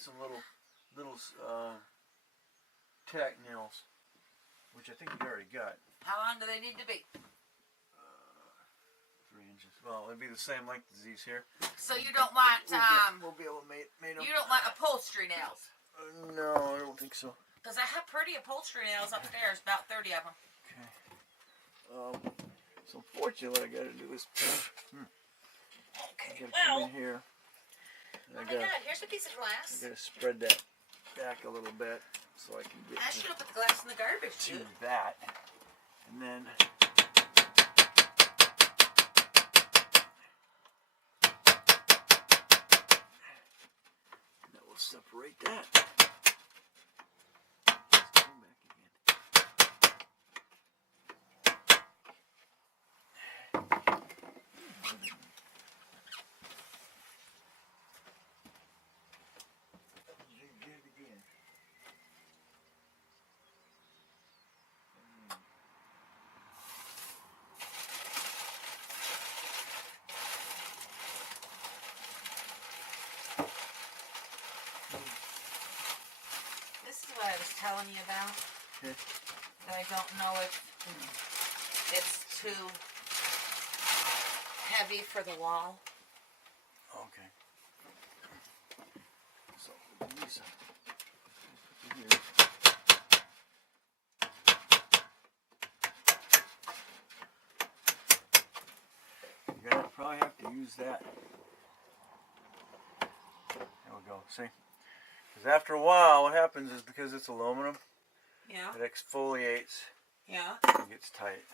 get some little tack nails, which I think you already got. How long do they need to be? 3 inches. Well, it'd be the same length as these here. So you don't want we'll be able to make them. You don't want upholstery nails? No, I don't think so. Because I have pretty upholstery nails upstairs, about 30 of them. Okay. So unfortunately, what I got to do is Okay. come in here. Oh my God! Here's a piece of glass. I got to spread that back a little bit so I can get I should have put the glass in the garbage to chute. that, and then. Separate that. Let's come back again. Get it again. This is what I was telling you about. Okay. That I don't know if it's too heavy for the wall. Okay. So these here. You're gonna probably have to use that. There we go. See? Because after a while, what happens is because it's aluminum, Yeah. it exfoliates Yeah. and gets tight.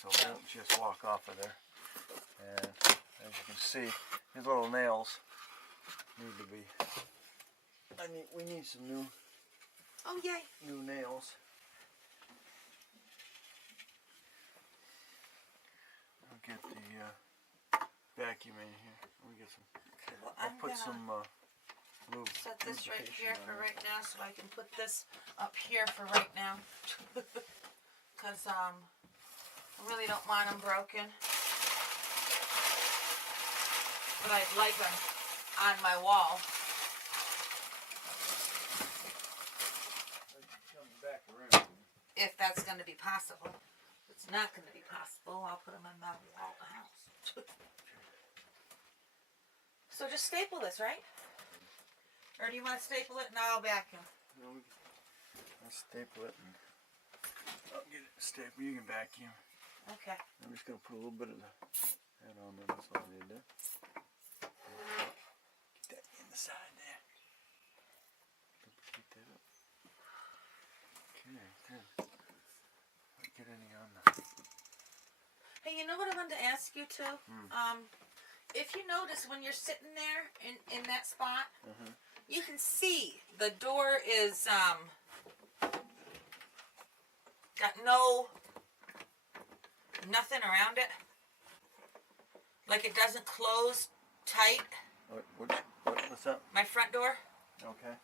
So it won't just walk off of there. And as you can see, these little nails need to be. We need some new. Oh yay! New nails. I'll get the vacuum in here. Let me get some. Okay, well, I'll put some lube. Set this right lubrication here on for it. right now, so I can put this up here for right now. Cause I really don't want them broken, but I'd like them on my wall. Comes back around. If that's going to be possible. If it's not going to be possible, I'll put them on my wall of the house. So just staple this, right? Or do you want to staple it and I'll vacuum? No, I'll staple it and I'll get it stapled. You can vacuum. Okay. I'm just going to put a little bit of that on there. That's all I need to do. Get that in the side there. Get that up. Okay, good. Don't get any on the. Hey, you know what I wanted to ask you too? If you notice when you're sitting there in that spot, you can see the door is got nothing around it. Like it doesn't close tight. What's that? My front door. Okay.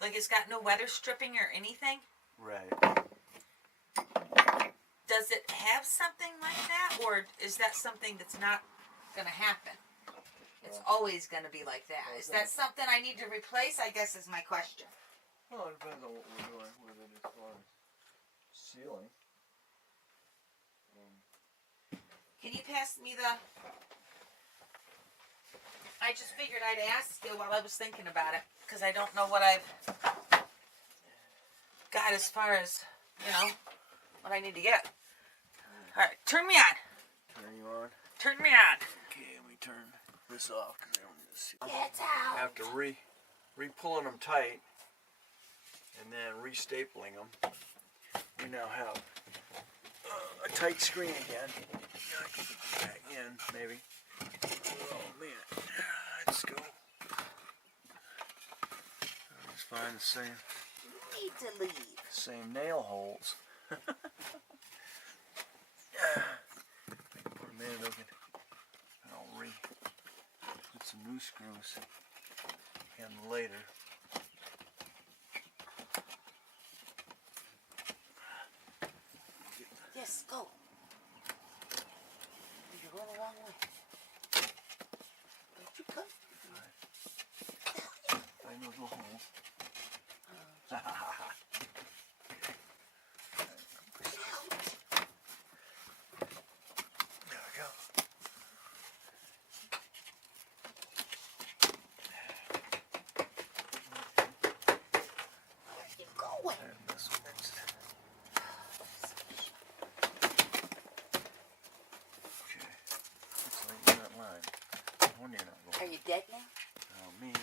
Like it's got no weather stripping or anything. Right. Does it have something like that, or is that something that's not going to happen? It's always going to be like that. Is that something I need to replace, I guess is my question. Well, it depends on what we're doing with it as far as sealing. Can you pass me the... I just figured I'd ask you while I was thinking about it, because I don't know what I've got as far as, what I need to get. Alright, turn me on. Turn you on? Turn me on. Okay, let me turn this off because I don't need to see. Get out. After re-pulling them tight and then restapling them, we now have a tight screen again. I can put this back in, maybe. Oh man, let's go. Let's find the same. Need to leave. Same nail holes. Put them in, and I'll put some new screws in later. Yes, go. You're going the wrong way. Don't you come? I know little holes. There we go. Where you going? And this one next. Okay. Looks like you're not lying. One you're not going. Are you dead now? Oh, me. If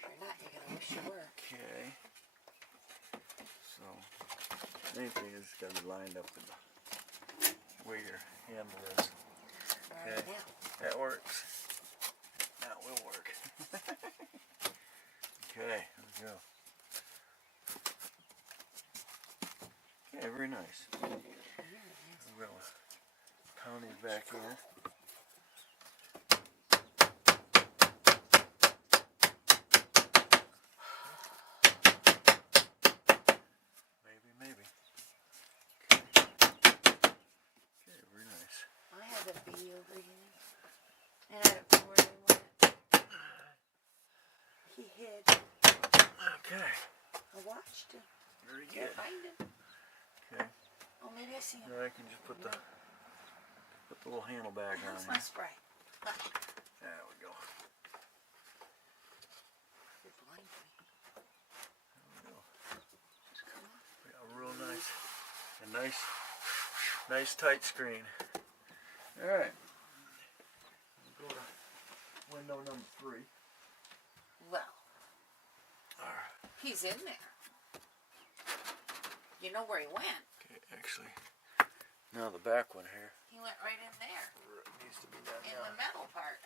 you're not, you're gonna wish you were. Okay. So, main thing is it's got to be lined up with the, where your handle is. Alright, Okay. now. That works. That will work. Okay, here we go. Okay, very nice. We're going to pound these back in. Maybe. Okay, very nice. I have a bee over here. And I don't know where he went. He hid. Okay, I watched him. very Can't good. find him. Okay, Oh, maybe I see him. now I can just put the little handle back on How's my here. spray? There we go. You're blind me. There we go. Come on. Yeah, real nice. A nice tight screen. All right. We'll go to window number 3. Well, All right. he's in there. You know where he went? Okay, actually, now the back one here He went right in there. needs to be done In now. the metal part.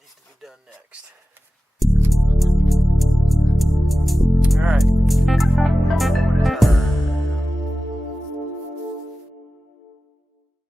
Needs to be done next. All right.